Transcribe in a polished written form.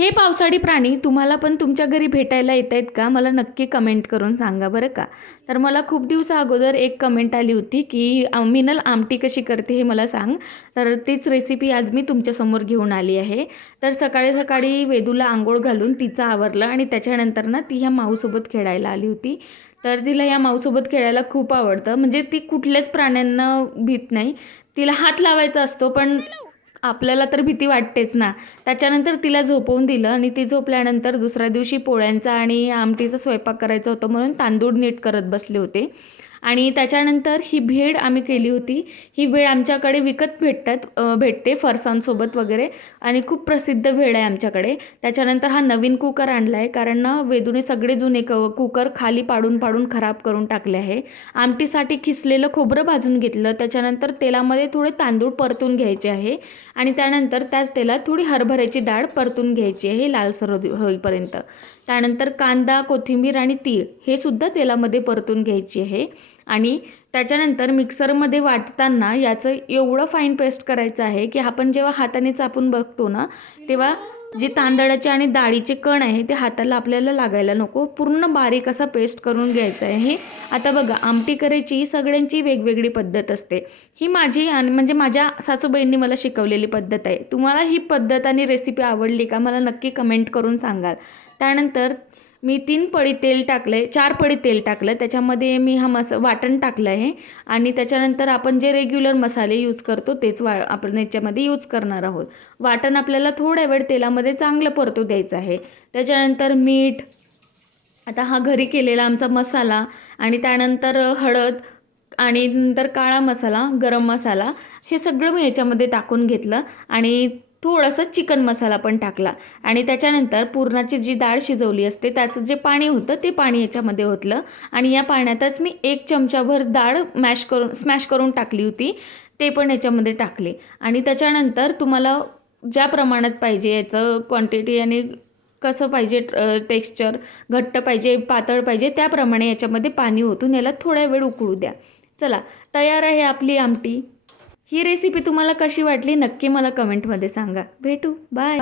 हे पावसाळी प्राणी तुम्हाला पण तुमच्या घरी भेटायला येत आहेत का? मला नक्की कमेंट करून सांगा बरं का. तर मला खूप दिवसा अगोदर एक कमेंट आली होती की मिनल आमटी कशी करते हे मला सांग. तर तीच रेसिपी आज मी तुमच्यासमोर घेऊन आली आहे. तर सकाळी सकाळी वेदूला अंघोळ घालून तिचं आवरलं आणि त्याच्यानंतर ना ती ह्या माऊसोबत खेळायला आली होती. तर तिला या माऊसोबत खेळायला खूप आवडतं. म्हणजे ती कुठल्याच प्राण्यांना भीत नाही. तिला हात लावायचा असतो पण आपल्याला तर भीती वाटतेच ना. त्याच्यानंतर तिला झोपवून दिलं आणि ती झोपल्यानंतर दुसऱ्या दिवशी पोळ्यांचा आणि आमटीचा स्वयंपाक करायचा होतं म्हणून तांदूळ नीट करत बसले होते. आणि त्याच्यानंतर ही भेळ आम्ही केली होती. ही भेळ आमच्याकडे विकत भेटते फरसाणसोबत वगैरे आणि खूप प्रसिद्ध भेळ आहे आमच्याकडे. त्याच्यानंतर हा नवीन कुकर आणला आहे कारण ना वेदूने सगळे जुने कुकर खाली पाडून पाडून खराब करून टाकले आहे. आमटीसाठी खिसलेलं खोबरं भाजून घेतलं. त्याच्यानंतर तेलामध्ये थोडे तांदूळ परतून घ्यायचे आहे आणि त्यानंतर त्याच तेलात थोडी हरभऱ्याची डाळ परतून घ्यायची आहे लालसर होईपर्यंत. त्यानंतर कांदा, कोथिंबीर आणि तीळ हे सुद्धा तेलामध्ये परतून घ्यायची आहे. आणि त्याच्यानंतर मिक्सरमध्ये वाटताना याचं एवढं फाईन पेस्ट करायचं आहे की आपण जेव्हा हाताने चापून बघतो ना तेव्हा जे तांदळाचे आणि डाळीचे कण आहे ते हाताला आपल्याला लागायला नको. पूर्ण बारीक असा पेस्ट करून घ्यायचा आहे. आता बघा आमटी करायची सगळ्यांची वेगवेगळी पद्धत असते. ही माझी आणि म्हणजे माझ्या सासूबाईंनी मला शिकवलेली पद्धत आहे. तुम्हाला ही पद्धत आणि रेसिपी आवडली का मला नक्की कमेंट करून सांगाल. त्यानंतर मी 3 पळी तेल टाकलं आहे, 4 पळी तेल टाकलं. त्याच्यामध्ये मी हा वाटण टाकलं आहे आणि त्याच्यानंतर आपण जे रेग्युलर मसाले यूज करतो तेच आपण याच्यामध्ये यूज करणार आहोत. वाटण आपल्याला थोड्या वेळ तेलामध्ये चांगलं परतू द्यायचं आहे. त्याच्यानंतर मीठ, आता हा घरी केलेला आमचा मसाला आणि त्यानंतर हळद आणि नंतर काळा मसाला, गरम मसाला हे सगळं मी याच्यामध्ये टाकून घेतलं आणि थोडासा चिकन मसाला पण टाकला आणि त्याच्यानंतर पुरणाची जी डाळ शिजवली असते त्याचं जे पाणी होतं ते पाणी याच्यामध्ये ओतलं आणि या पाण्यातच मी 1 चमचाभर डाळ स्मॅश करून टाकली होती. ते पण याच्यामध्ये टाकले आणि त्याच्यानंतर तुम्हाला ज्या प्रमाणात पाहिजे याचं क्वांटिटी आणि कसं पाहिजे टेक्स्चर, घट्ट पाहिजे, पातळ पाहिजे त्याप्रमाणे याच्यामध्ये पाणी ओतून याला थोडा वेळ उकळू द्या. चला, तयार आहे आपली आमटी. ही रेसिपी तुम्हाला कशी वाटली नक्की मला कमेंटमध्ये सांगा. भेटू. बाय.